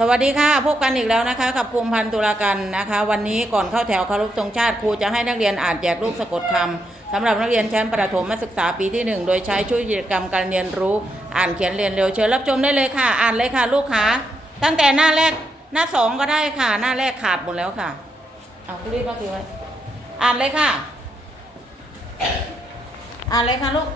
สวัสดีค่ะ พบกันอีกแล้วนะคะกับภูมิพันธ์ตุลากันนะคะ วันนี้ก่อนเข้าแถวเคารพธงชาติครูจะให้นักเรียนอ่านแจกรูปสะกดคำสำหรับนักเรียนชั้นประถมศึกษาปีที่หนึ่งโดยใช้ช่วยกิจกรรมการเรียนรู้ อ่านเขียนเรียนเร็วเชิญรับชมได้เลยค่ะ อ่านเลยค่ะ ลูกขาตั้งแต่หน้าแรกหน้าสองก็ได้ค่ะ หน้าแรกขาดหมดแล้วค่ะเอารีบมาคือไว้อ่านเลยค่ะ อ่านเลยค่ะลูก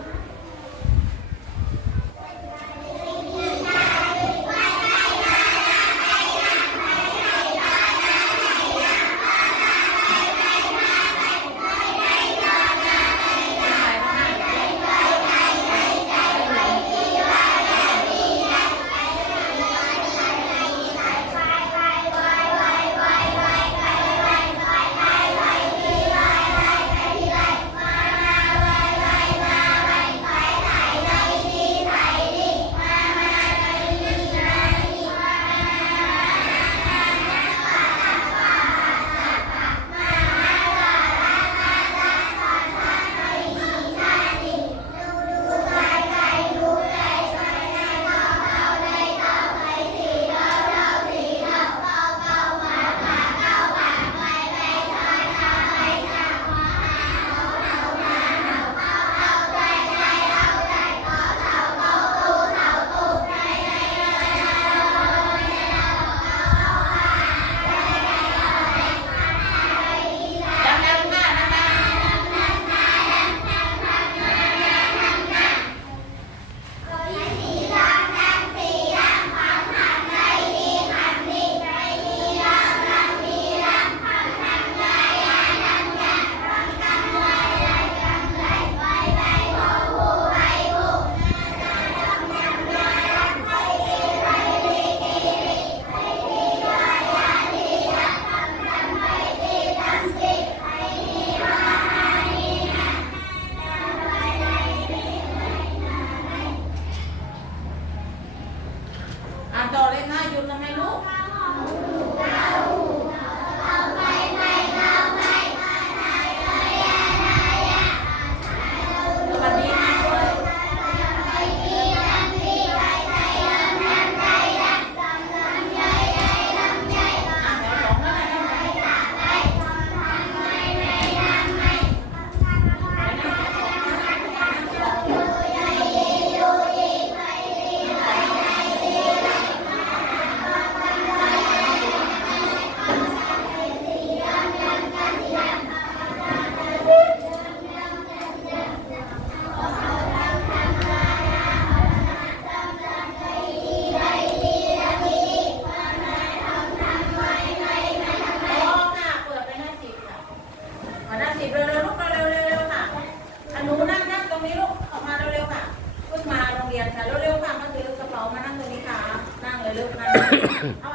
Mm-hmm.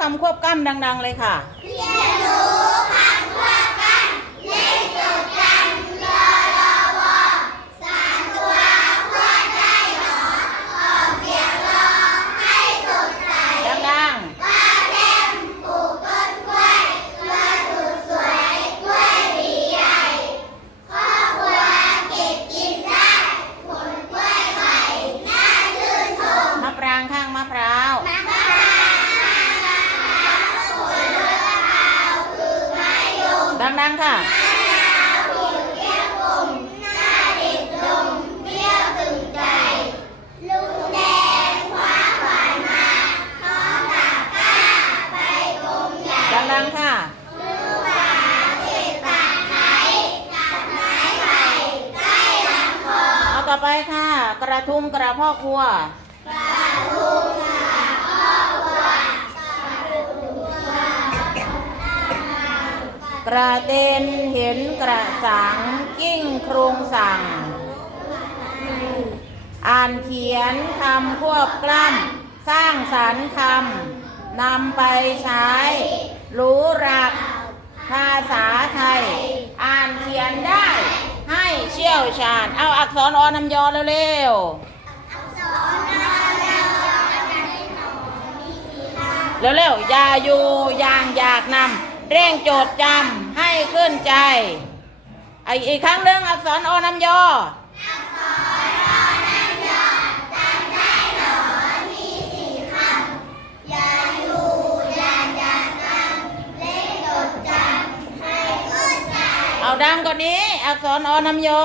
คำควบกล้ำดัง ๆ เลยค่ะ ดังๆค่ะดังๆค่ะเอาต่อไปค่ะ กระทุมกระพ่อครัว กระเด็นเห็นกระสังกิ้งโครงสั่ง อ่านเขียนคำควบกล้ำสร้างสรรค์คำนำไปใช้ รู้รัก ภาษาไทย อ่านเขียนได้ ให้เชี่ยวชาญ เอาอักษรอนำยอเร็วๆเร็วๆอย่าอยู่อย่างอยากนำ เร่งโจทย์จำให้ขึ้นใจออีกครั้งหนึ่งอักษรอนำยอเอาดังกว่านี้ อักษรอนำยอ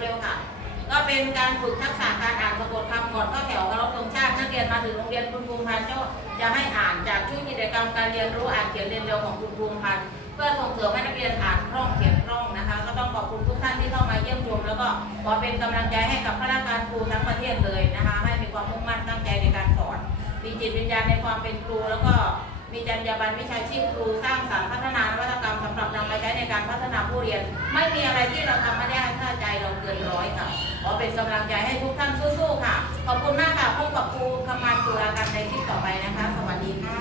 เร็วๆค่ะ ก็เป็นการฝึกทักษะการอ่านสะกดคำก่อนเข้าแถวเคารพธงชาตินักเรียนมาถึงโรงเรียนคุณภูมิพันธ์เจ้าจะให้อ่านจากชุดกิจกรรมการเรียนรู้อ่านเขียนเรียนเร็วของคุณภูมิพันธ์เพื่อส่งเสริมให้นักเรียนอ่านคล่องเขียนคล่องนะคะ ก็ต้องขอบคุณทุกท่านที่เข้ามาเยี่ยมชมแล้วก็ขอเป็นกำลังใจให้กับข้าราชการครูทั้งประเทศเลยนะคะ ให้มีความมุ่งมั่นตั้งใจในการสอนมีจิตวิญญาณในความเป็นครูแล้วก็ มีจรรยาบรรณวิชาชีพครูสร้างสรรค์พัฒนานวัตกรรมสำหรับนำไปใช้ในการพัฒนาผู้เรียน ไม่มีอะไรที่เราทำไม่ได้ถ้าใจเราเกินร้อยค่ะขอเป็นกำลังใจให้ทุกท่านสู้ๆค่ะ ขอบคุณมากค่ะพบกับครูคำมานตุลาการในคลิปต่อไปนะคะ สวัสดีค่ะ